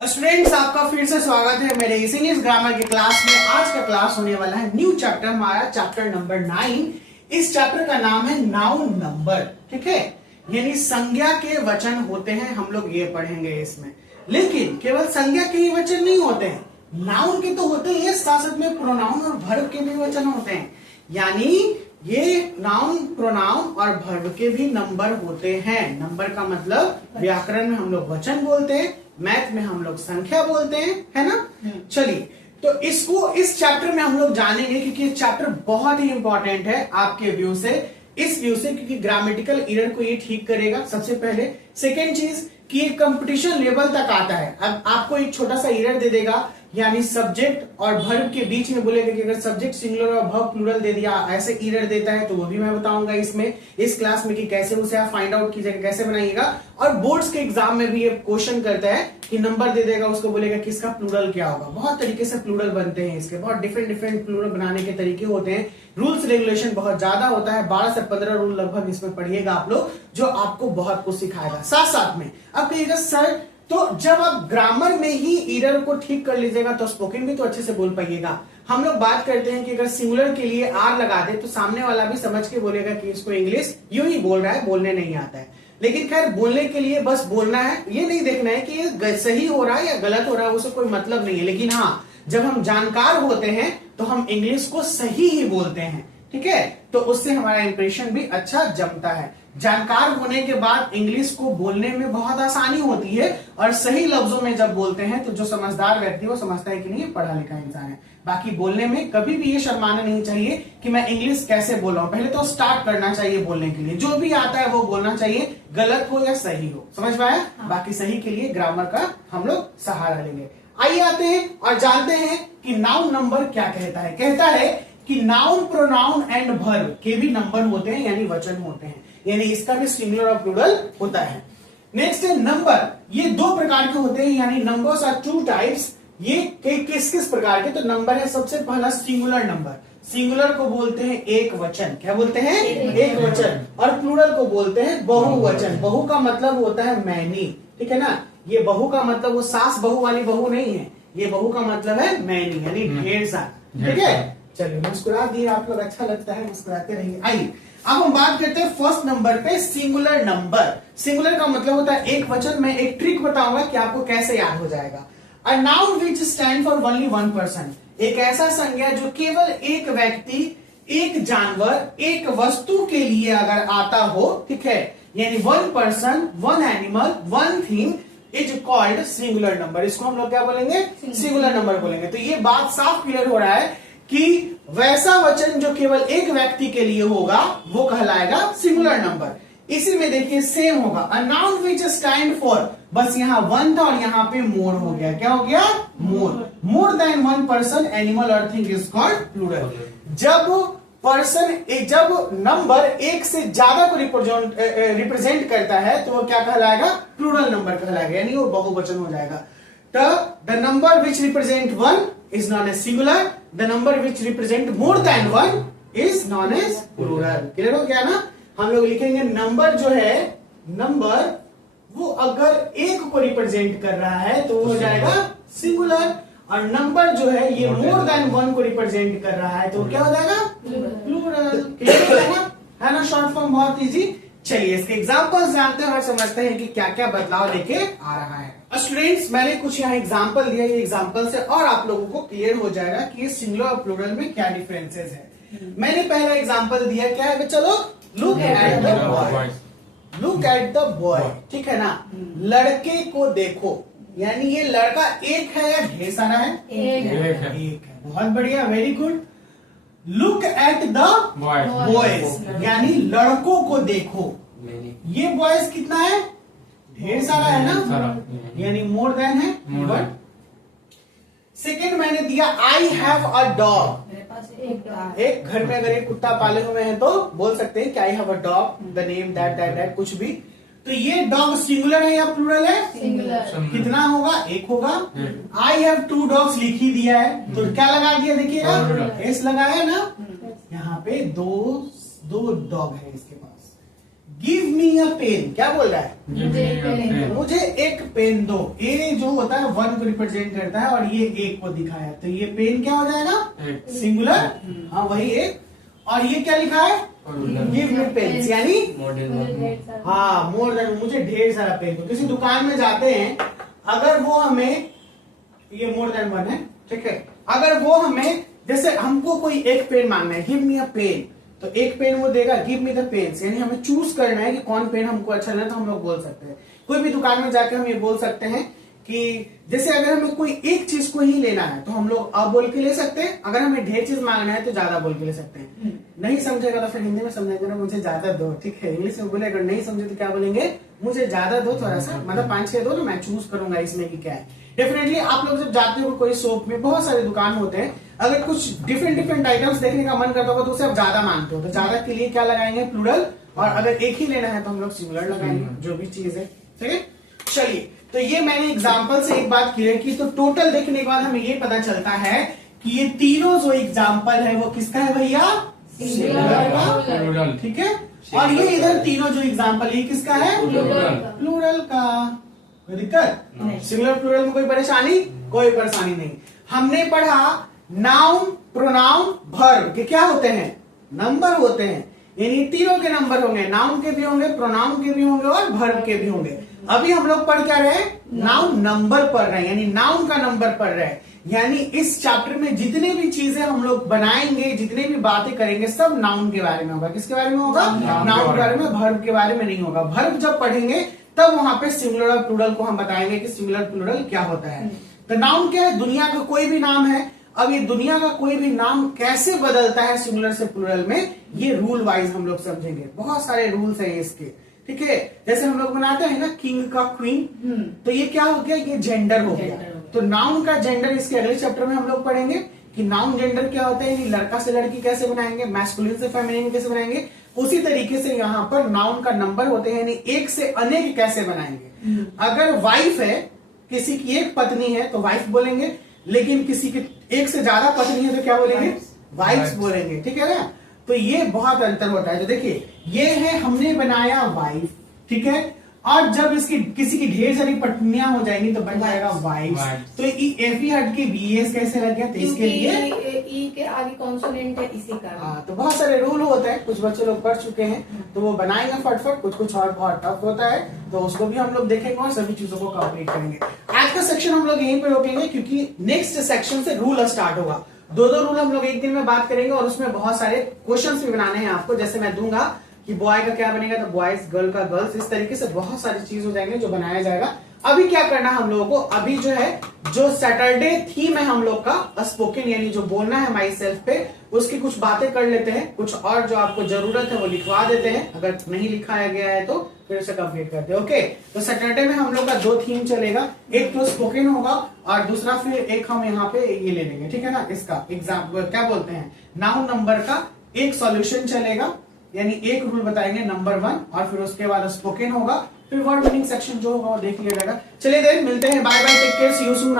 Students, आपका फिर से स्वागत है मेरे इस इंग्लिश ग्रामर की क्लास में। आज का क्लास होने वाला है न्यू चैप्टर, हमारा चैप्टर नंबर 9। इस चैप्टर का नाम है नाउन नंबर। ठीक है, यानी संज्ञा के वचन होते हैं, हम लोग ये पढ़ेंगे इसमें। लेकिन केवल संज्ञा के ही वचन नहीं होते हैं, नाउन के तो होते ही है, साथ साथ में प्रोनाउन और वर्ब के भी वचन होते हैं। यानी ये नाउन, प्रोनाउन और वर्ब के भी नंबर होते हैं। नंबर का मतलब व्याकरण में हम लोग वचन बोलते हैं, मैथ में हम लोग संख्या बोलते हैं, है ना। चलिए, तो इसको इस चैप्टर में हम लोग जानेंगे, क्योंकि ये चैप्टर बहुत ही इंपॉर्टेंट है आपके व्यू से, इस व्यू से, क्योंकि ग्रामेटिकल एरर को ये ठीक करेगा सबसे पहले। सेकेंड चीज कि ये कंपटीशन लेवल तक आता है। अब आपको एक छोटा सा एरर दे देगा, यानी सब्जेक्ट और वर्ब के बीच में बोलेगा कि अगर सब्जेक्ट सिंगुलर और वर्ब प्लूरल दे दिया, ऐसे एरर देता है, तो वो भी मैं बताऊंगा इसमें, इस क्लास में, कि कैसे उसे आप फाइंड आउट कीजिएगा, कैसे बनाइएगा। और बोर्ड्स के एग्जाम में भी ये क्वेश्चन करता है कि नंबर दे देगा, उसको बोलेगा कि इसका प्लूरल क्या होगा। बहुत तरीके से प्लूरल बनते हैं इसके, बहुत डिफरेंट डिफरेंट प्लूरल बनाने के तरीके होते हैं। रूल्स रेगुलेशन बहुत ज्यादा होता है, 12 से 15 रूल लगभग इसमें पढ़िएगा आप लोग, जो आपको बहुत कुछ सिखाएगा। साथ साथ में अब कहिएगा सर, तो जब आप ग्रामर में ही एरर को ठीक कर लीजिएगा तो स्पोकन भी तो अच्छे से बोल पाइएगा। हम लोग बात करते हैं कि अगर सिंगुलर के लिए आर लगा दे तो सामने वाला भी समझ के बोलेगा कि इसको इंग्लिश यूं ही बोल रहा है, बोलने नहीं आता है। लेकिन खैर, बोलने के लिए बस बोलना है, ये नहीं देखना है कि ये सही हो रहा है या गलत हो रहा है, उससे कोई मतलब नहीं है। लेकिन हाँ, जब हम जानकार होते हैं तो हम इंग्लिश को सही ही बोलते हैं। ठीक है, तो उससे हमारा इंप्रेशन भी अच्छा जमता है। जानकार होने के बाद इंग्लिश को बोलने में बहुत आसानी होती है, और सही लफ्जों में जब बोलते हैं तो जो समझदार व्यक्ति वो समझता है कि नहीं, ये पढ़ा लिखा इंसान है। बाकी बोलने में कभी भी ये शर्माना नहीं चाहिए कि मैं इंग्लिश कैसे बोल रहा हूं। पहले तो स्टार्ट करना चाहिए बोलने के लिए, जो भी आता है वो बोलना चाहिए, गलत हो या सही हो, समझ में आया। बाकी सही के लिए ग्रामर का हम लोग सहारा लेंगे। आइए आते हैं और जानते हैं कि नाउन नंबर क्या कहता है। कहता है कि नाउन, प्रोनाउन एंड वर्ब के भी नंबर होते हैं, यानी वचन होते हैं, यानी इसका भी सिंगुलर और प्लूरल होता है। नेक्स्ट है नंबर। ये दो प्रकार के होते हैं, यानी नंबर्स आर टू टाइप्स। ये किस किस प्रकार के? तो नंबर है सबसे पहला सिंगुलर नंबर। सिंगुलर को बोलते हैं एक वचन। क्या बोलते हैं? एक वचन। और प्लूरल को बोलते हैं बहुवचन। बहु का मतलब होता है मैनी, ठीक है ना। ये बहु का मतलब वो सास बहू वाली बहु नहीं है, ये बहु का मतलब है मैनी, यानी ढेर सारा। ठीक है, चलिए मुस्कुरा दिए आप लोग, अच्छा लगता है, मुस्कुराते रहिए। आइए अब हम बात करते हैं फर्स्ट नंबर पे, सिंगुलर नंबर। सिंगुलर का मतलब होता है एक वचन। मैं एक ट्रिक बताऊंगा कि आपको कैसे याद हो जाएगा। A noun which stand for only one person. एक ऐसा संज्ञा जो केवल एक व्यक्ति, एक जानवर, एक वस्तु के लिए अगर आता हो, ठीक है, यानी one person, one animal, one thing is called singular number. इसको हम लोग क्या बोलेंगे? सिंगुलर नंबर बोलेंगे। तो ये बात साफ क्लियर हो रहा है कि वैसा वचन जो केवल एक व्यक्ति के लिए होगा वो कहलाएगा सिंगुलर नंबर। इसी में देखिए सेम होगा, a noun which stand for, बस यहाँ वन था और यहाँ पे मोर हो गया। क्या हो गया? More. More than one person, animal और थिंग इज कॉल्ड प्लूरल। जब पर्सन, जब नंबर एक से ज्यादा को रिप्रेजेंट करता है तो वो क्या कहलाएगा? प्लूरल नंबर कहलाएगा, यानी वो बहुवचन हो जाएगा। The number which represent one is known as singular. The number which represent more than one is known as plural. Clear हो गया ना। हम लोग लिखेंगे नंबर जो है, नंबर वो अगर एक को रिप्रेजेंट कर रहा है तो वो हो जाएगा सिंगुलर, और नंबर जो है ये मोर देन वन को रिप्रेजेंट कर रहा है तो क्या हो जाएगा? प्लूरल। क्लियर हो गया है ना। शॉर्ट फॉर्म बहुत इजी। चलिए इसके एग्जाम्पल्स जानते हैं और समझते हैं कि क्या क्या बदलाव लेके आ रहा है। स्टूडेंट्स, मैंने कुछ यहाँ एग्जाम्पल दिया, ये एग्जाम्पल से और आप लोगों को क्लियर हो जाएगा कि ये सिंगुलर और प्लूरल में क्या डिफरेंसेस है। मैंने पहला एग्जाम्पल दिया, क्या है? चलो, look at the boy. Look at the boy, ठीक है ना। लड़के को देखो, यानी ये लड़का एक है या ढेर सारा है? एक है। बहुत बढ़िया, very good. Look at the boys, यानी लड़कों को देखो। ये बॉयज कितना है? ढेर सारा है ना, यानी मोर देन है। बट सेकेंड मैंने दिया, आई हैव अ डॉग। एक घर में अगर एक कुत्ता पाले हुए हैं तो बोल सकते हैं कि I have a dog, the name that that that, कुछ भी। तो ये डॉग सिंगुलर है या प्लूरल है? सिंगुलर। कितना होगा? एक होगा। आई हैव टू डॉग्स लिख ही दिया है तो क्या लगा दिया? देखिएगा, एस लगाया ना, यहाँ पे दो डॉग है इसके पास। गिव मी अ पेन, क्या बोल रहा है? मुझे एक पेन दो। ए जो होता है 1 को रिप्रेजेंट करता है और ये 1 को दिखाया, तो ये पेन क्या हो जाएगा? सिंगुलर। हाँ वही एक। और ये क्या लिखा है? गिव मी पेन, यानी हाँ मोर देन, मुझे ढेर सारा पेन दो। किसी दुकान में जाते हैं, अगर वो हमें, ये मोर देन 1 है, ठीक है, अगर वो हमें, जैसे हमको कोई एक पेन मांगना है, गिव मी अ पेन, तो एक पेन वो देगा, गिव मी द पेन्स, यानी हमें चूज करना है कि कौन पेन हमको अच्छा लगे, तो हम लोग बोल सकते हैं। कोई भी दुकान में जाके हम ये बोल सकते हैं कि जैसे अगर हमें कोई एक चीज को ही लेना है तो हम लोग अब बोल के ले सकते हैं, अगर हमें ढेर चीज मांगना है तो ज्यादा बोल के ले सकते हैं। नहीं समझेगा तो फिर हिंदी में समझेंगे ना, मुझे ज्यादा दो, ठीक है। इंग्लिश में बोले, अगर नहीं समझे तो क्या बोलेंगे? मुझे ज्यादा दो, थोड़ा सा, मतलब 5-6 दो ना, मैं चूज करूंगा इसमें कि क्या है। डेफिनेटली आप लोग जब जाते हो कोई शॉप में, बहुत सारे दुकान होते हैं, अगर कुछ डिफरेंट आइटम्स देखने का मन करता होगा तो उसे आप ज्यादा मांगते हो, तो ज्यादा के लिए क्या लगाएंगे? प्लूरल। और अगर एक ही लेना है तो हम लोग सिंगुलर लगाएंगे, जो भी चीज है, ठीक है। चलिए, तो ये मैंने एग्जाम्पल से एक बात क्लियर की। तो टोटल देखने के बाद हमें ये पता चलता है कि ये तीनों जो एग्जाम्पल है वो किसका है भैया? सिंगुलर का, ठीक है। और ये इधर तीनों जो एग्जाम्पल है किसका है? प्लूरल का। कोई दिक्कत? सिंगुलर प्लूरल में कोई परेशानी? कोई परेशानी नहीं। हमने पढ़ा नाउन, प्रोनाउन, वर्ब के क्या होते हैं? नंबर होते हैं, यानी तीनों के नंबर होंगे, नाउन के भी होंगे, प्रोनाउन के भी होंगे और वर्ब के भी होंगे। अभी हम लोग पढ़ क्या रहे? नाउन नंबर पढ़ रहे हैं, यानी नाउन का नंबर पढ़ रहे हैं। यानी इस चैप्टर में जितने भी चीजें हम लोग बनाएंगे, जितने भी बातें करेंगे, सब नाउन के बारे में होगा। किसके बारे में होगा? नाउन के बारे में, वर्ब के बारे में नहीं होगा। वर्ब जब पढ़ेंगे तब वहां पे सिंगुलर और प्लूरल को हम बताएंगे कि सिंगुलर प्लूरल क्या होता है। तो नाउन क्या है? दुनिया का कोई भी नाम है। अब ये दुनिया का कोई भी नाम कैसे बदलता है सिंगुलर से प्लूरल में, ये रूल वाइज हम लोग समझेंगे। बहुत सारे रूल्स हैं इसके, ठीक है। जैसे हम लोग बनाते हैं ना किंग का क्वीन, तो ये क्या हो गया? ये जेंडर हो गया। तो नाउन का जेंडर इसके अगले चैप्टर में हम लोग पढ़ेंगे कि नाउन जेंडर क्या होता है, लड़का से लड़की कैसे बनाएंगे, मैस्कुलिन से फेमिनिन कैसे बनाएंगे। उसी तरीके से यहाँ पर नाउन का नंबर होते हैं, यानी एक से अनेक कैसे बनाएंगे। अगर वाइफ है, किसी की एक पत्नी है तो वाइफ बोलेंगे, लेकिन किसी की एक से ज्यादा पत्नी है तो क्या बोलेंगे? वाइफ्स बोलेंगे, ठीक है ना। तो ये बहुत अंतर होता है। तो देखिए, ये है हमने बनाया वाइफ, ठीक है, और जब इसकी किसी की ढेर सारी पत्नियां हो जाएंगी तो बन जाएगा वाइफ। तो एफ ई हट के बीएस कैसे लग गया? तो इसके लिए ई के आगे कॉन्सोनेंट है, इसी का। तो बहुत सारे रूल होते हैं, कुछ बच्चे लोग पढ़ चुके हैं तो वो बनाएंगे फटफट, कुछ और बहुत टफ होता है तो उसको भी हम लोग देखेंगे और सभी चीजों को कंप्लीट करेंगे। आज का सेक्शन हम लोग यहीं पे रोकेंगे क्योंकि नेक्स्ट सेक्शन से रूल स्टार्ट होगा। 2-2 रूल हम लोग एक दिन में बात करेंगे और उसमें बहुत सारे क्वेश्चंस भी बनाने हैं आपको। जैसे मैं दूंगा कि बॉय का क्या बनेगा तो बॉयज, गर्ल का गर्ल्स, इस तरीके से बहुत सारी चीज हो जाएंगे जो बनाया जाएगा। अभी क्या करना है हम लोगों को? अभी जो है, जो सैटरडे थीम है हम लोग का स्पोकन, यानी जो बोलना है माई सेल्फ पे, उसकी कुछ बातें कर लेते हैं। कुछ और जो आपको जरूरत है वो लिखवा देते हैं, अगर नहीं लिखाया गया है तो फिर उसे कंप्लीट करते हैं। ओके, तो सैटरडे में हम लोग का 2 थीम चलेगा, एक तो स्पोकन होगा और दूसरा फिर एक हम यहाँ पे ये ले लेंगे, ठीक है ना। इसका एग्जाम क्या बोलते हैं, नाउन नंबर का एक सॉल्यूशन चलेगा, यानी एक रूल बताएंगे नंबर 1, और फिर उसके बाद स्पोकन होगा, फिर वर्ड मीनिंग सेक्शन जो होगा वो देख लिया जाएगा। चलिए देर मिलते हैं, bye bye, take care, see you soon.